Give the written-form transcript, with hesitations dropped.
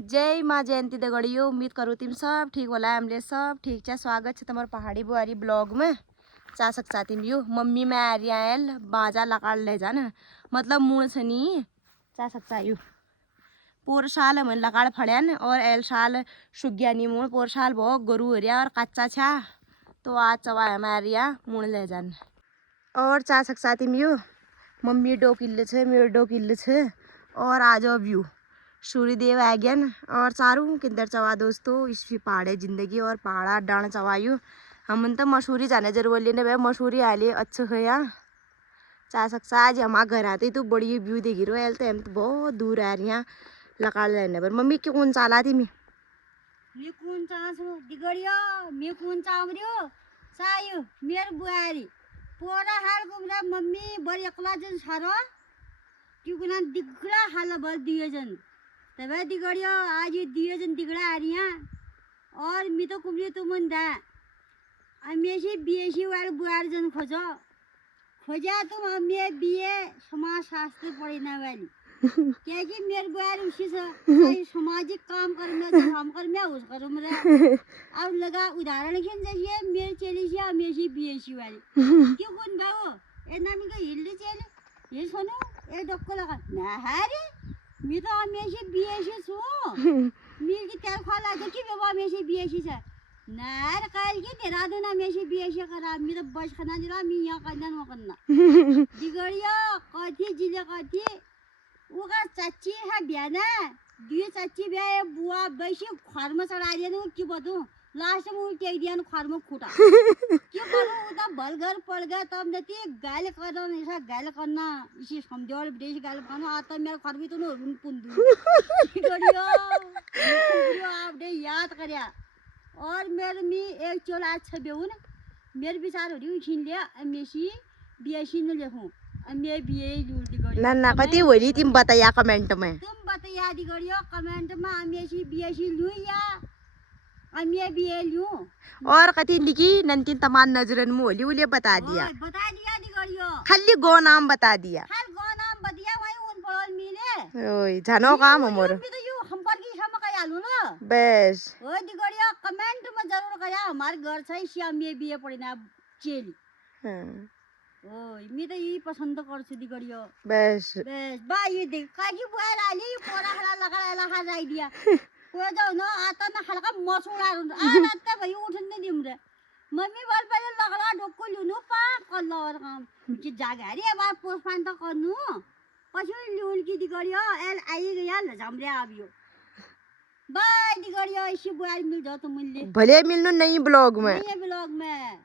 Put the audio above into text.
जय माँ जयंती दगड़ियों। उम्मीद करूँ तुम सब ठीक होला। हमले सब ठीक है। स्वागत है तुम्हारे पहाड़ी बुआरी ब्लॉग में। चा सकता तुम यू मम्मी मैं आ रही आयल बाजा लगा ले जाना मतलब मुँह से नहीं चा सकता यू पूरा साल मन लगाड़ फड़न और एल साल सुग्या नहीं मुँह पूरा साल बहुत गरु हो रहा और कच्चा छा तो आज चवा मारिया मुँह ले जान और चा सकता तुम यू मम्मी डो किल्ले छे मेरे डो किल्ले छे और आ जाओ व्यू सूर्यदेव आ गया न और चारू किंदर चवा दोस्तों इस पहाड़े जिंदगी और पहाड़ा डाण चवायु हम तो मसूरी जाने जरूर बोलिए ने भाई मसूरी आले अच्छा है यार चा सकता आज हमारे घर आते तो बड़ी व्यू देखी रो एल तो हम तो बहुत दूर आ रही हैं लकाड़ लेने पर मम्मी क्यों कौन चाला थी मी कौन चासो दिगड़ियो मी कौन चामरियो सायु मेर बुआरी पूरा हाल गुमरा मम्मी बड़ी अकला जन सारो क्योंकि ना दिगड़ा हाल बल दिए जन तबे दिगड़ियो आज ये दिए जन दिगड़ा आ रही हैं और मी तो कुमरी तुमन दा अमेशी बीएसी वाले बुआर जन खोजो खोजा तुम हमें बीए समाज शास्त्र पढ़ना वाली क्या कि मेरे बुआर उसी से सामाजिक काम कर में हम कर में उस करूँ मेरे अब लगा उदाहरण खिन जाइए मेरे चली से हमेशी बीएसी वाली क्यों कौन बाबू ए नामी का हिल चले ये सुनो ए डॉक्टर लगा ना है रे मैं तो हमेशा बीएसी सो मेरे की तेल खा ला कि बाबा हमेशा बीएसी से नार काल की तेरा दो ना हमेशा बीएसी करा मैं तो बस खाना जरा मैं यहाँ करना ना करना दिगड़िया कथी जिले कथी वो का चाची है बियाना दिए चाची बिया बुआ बैसी खार में चढ़ा दिया ना क्यों बताऊं लास्ट में वो कह दिया ना खार में खुटा क्यों करूं उधर बलगर पड़ गया तब नती गाल करो ऐसा गाल करना इसी समझौल विदेश गाल करना आता मेरा खार भी तो ना रूम पुंदू दिगड़ियो आपने याद करया और मेरे में एक चोला अच्छा बेहू ना मेरे विचार हो रही छीन लिया मेसी बीएसी न लेहूं मैं बीए लूट दिगड़ियो ना कती हो रही तुम बताया कमेंट में तुम बताया दिगड़ियो कमेंट में मेसी बीएसी लूं या मैं बीए लूं और कती लिखी नंती तमान नजरन मोली उले बता दिया दिगड़ियो खाली गो नाम बता दिया हर गो नाम बतिया वही उन पड़ोल मिले ओए जानो काम हमर मैं तो यू हम पर की हम का आलू ना बस ओ दिगड़ियो कमेंट में जरूर कया हमार घर छै श्याम में बीए पड़िना चेली हां ओए मैं तो यही पसंद कर छी दिगड़ियो बस बा ये देख काजी बुआ आली कोरा हला लगा लगा जाई दिया को जाओ ना आता ना हल्का मसूड़ा आ ना भाई उठने दिम रे मम्मी बाल पहले लगला डोको लुनु पा कल्ला और काम कि जागा रे बार पोस पान त करनु पछि लुल की दिगड़ियो एल आई गया ल जामरे आबियो बाय दिगड़ियो इसी बुआर मिल जाओ तो मिल ले भले मिलनु नहीं ब्लॉग में नहीं ब्लॉग में।